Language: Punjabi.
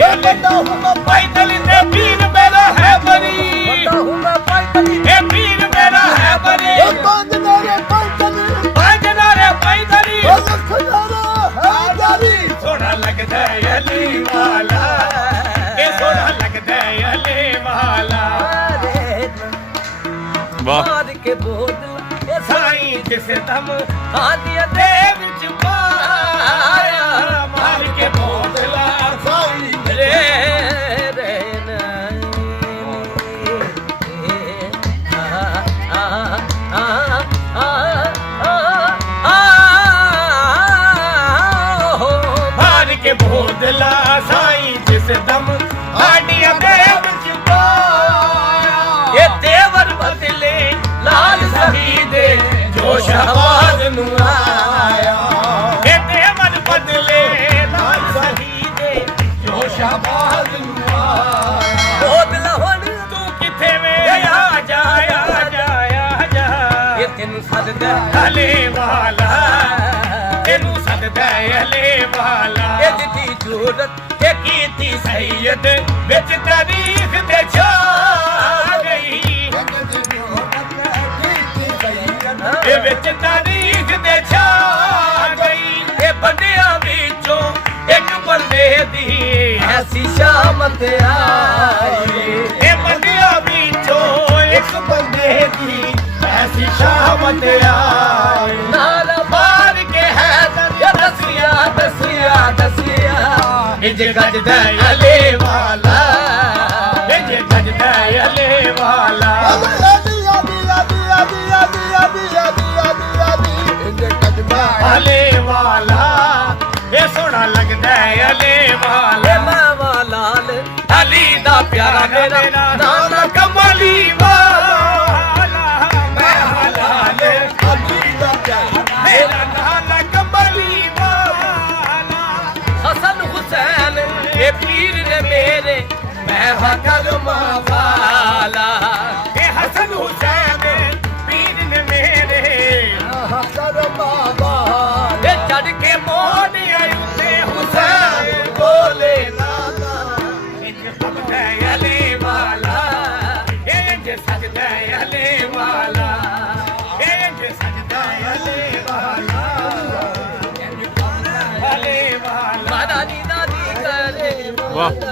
بندہ ہوں میں پیدل تے پیر میرا ہے بری بندہ ہوں میں پیدل اے پیر میرا ہے بری پانچ نعرے پیدل سونا لگدا ہے علی والا اے سونا لگدا ہے علی والا مار کے بودل اے سائیں جس دم ہادیاں دے وچ پایا مار کے بودل سائیں رے رے کے بودلا سائیں جس دم ہاڈیاں دے وچ پایا یہ دیور بدلے لال شہیدے جو شہباز نو آیا یہ دیور بدلے لال شہیدے جو شہباز نو آیا بودلا ہن تو کتے وے آ جا یہ تینوں سددا علی والا تینوں سددا علی والا ضرورت کیتی سید وچ تاریخ تے چھا گئی اے وچ تاریخ تے چھا گئی اے بندیاں وچوں ایک بندے دی ایسی شامت آئی اے بندیاں وچوں ایک بندے دی ایسی شامت آئی نال مار کے ہے دسیا دسیا دسیا اج گجدا علی والا اج گجدا علی والا علی والا اے سونا لگدا علی والا میں لال علی دا پیارا میرا نام کملی والا میں لال علی دا پیارا میرا نام کملی والا حسن حسین اے پیر نے میرے میں کرما والا اے حسن حسین پیر نے میرے کرما والا اے چڑھ کے موڑ آئی تے حسین بولے نانا اج سجدہ علی والا اج سجدہ علی والا اج سجدہ علی والا علی والا دادی کرے واہ